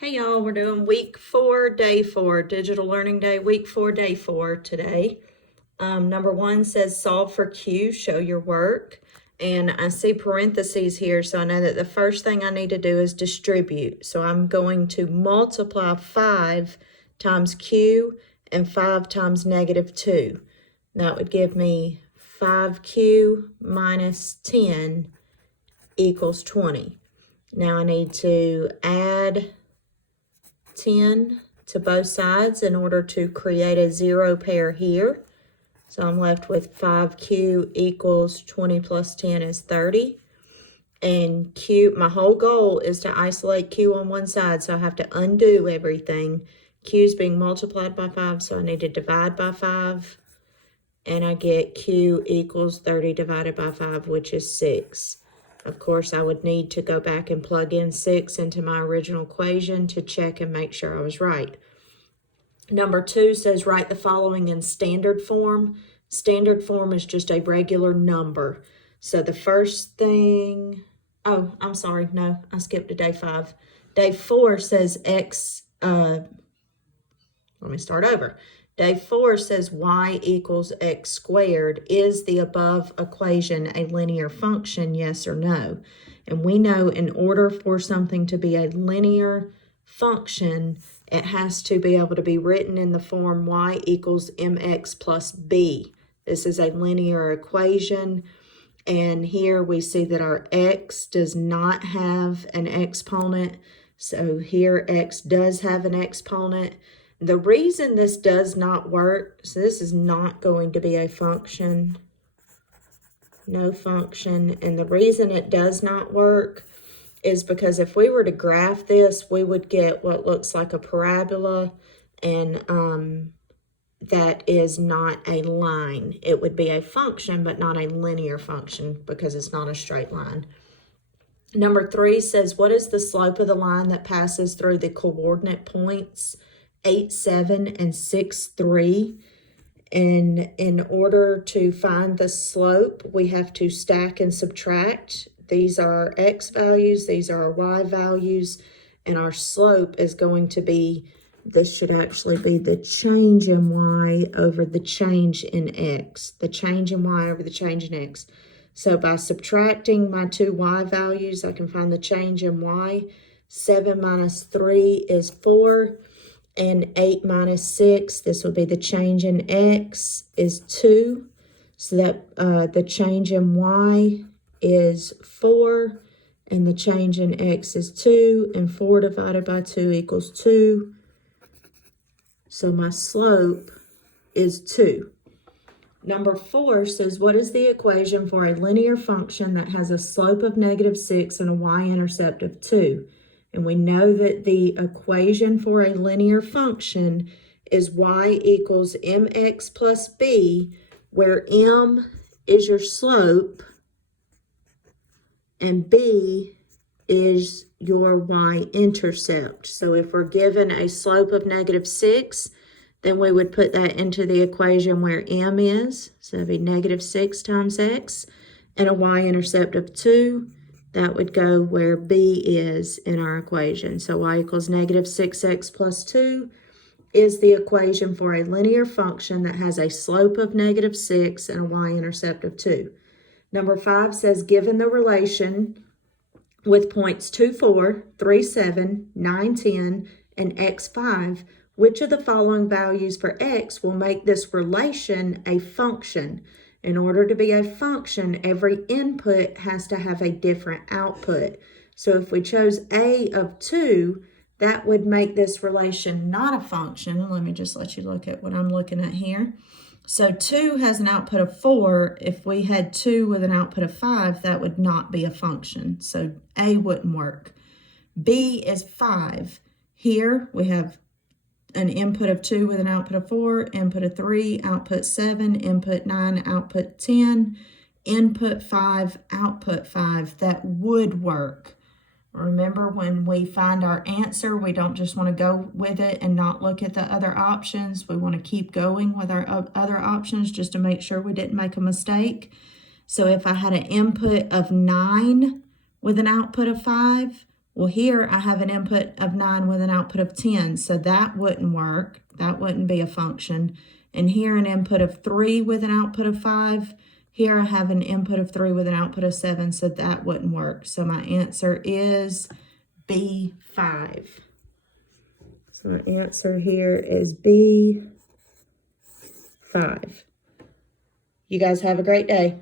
Hey y'all, we're doing week 4, day 4, digital learning day, week 4, day 4 today. Number 1 says solve for Q, show your work. And I see parentheses here, so I know that the first thing I need to do is distribute. So I'm going to multiply 5 times Q and 5 times -2. That would give me 5Q minus 10 equals 20. Now I need to add 10 to both sides in order to create a zero pair here. So I'm left with 5Q equals 20 plus 10 is 30. And Q, my whole goal is to isolate Q on one side, so I have to undo everything. Q is being multiplied by 5, so I need to divide by 5. And I get Q equals 30 divided by 5, which is 6. Of course, I would need to go back and plug in 6 into my original equation to check and make sure I was right. Number 2 says write the following in standard form. Standard form is just a regular number. So the first thing, oh, I'm sorry, no, I skipped to day 5. Day 4 says x, let me start over. Day 4 says y equals x squared. Is the above equation a linear function, yes or no? And we know in order for something to be a linear function, it has to be able to be written in the form y equals mx plus b. This is a linear equation. And here we see that our x does not have an exponent. So here x does have an exponent. The reason this does not work, so this is not going to be a function, no function. And the reason it does not work is because if we were to graph this, we would get what looks like a parabola, and that is not a line. It would be a function, but not a linear function because it's not a straight line. Number 3 says, what is the slope of the line that passes through the coordinate points 8, 7, and 6, 3? And in order to find the slope, we have to stack and subtract. These are x values, these are our y values, and our slope is going to be, this should actually be the change in y over the change in x. The change in y over the change in x. So by subtracting my 2 y values, I can find the change in y. 7 minus 3 is 4. And 8 minus 6, this will be the change in x, is 2. So that the change in y is 4. And the change in x is 2. And 4 divided by 2 equals 2. So my slope is 2. Number 4 says, what is the equation for a linear function that has a slope of -6 and a y-intercept of 2? And we know that the equation for a linear function is y equals mx plus b, where m is your slope and b is your y-intercept. So if we're given a slope of -6, then we would put that into the equation where m is. So it'd be -6 times x, and a y-intercept of 2. That would go where b is in our equation. So y equals -6x plus 2 is the equation for a linear function that has a slope of -6 and a y-intercept of 2. Number 5 says, given the relation with points 2, 4, 3, 7, 9, 10, and x, 5, which of the following values for x will make this relation a function? In order to be a function, every input has to have a different output. So if we chose A of 2, that would make this relation not a function. Let me just let you look at what I'm looking at here. So 2 has an output of 4. If we had 2 with an output of 5, that would not be a function. So A wouldn't work. B is 5. Here we have an input of 2 with an output of 4, input of 3, output 7, input 9, output 10, input 5, output 5. That would work. Remember, when we find our answer, we don't just want to go with it and not look at the other options. We want to keep going with our other options just to make sure we didn't make a mistake. So if I had an input of 9 with an output of 5, Well, here I have an input of 9 with an output of 10, so that wouldn't work. That wouldn't be a function. And here an input of 3 with an output of 5. Here I have an input of 3 with an output of 7, so that wouldn't work. So my answer is B5. So my answer here is B5. You guys have a great day.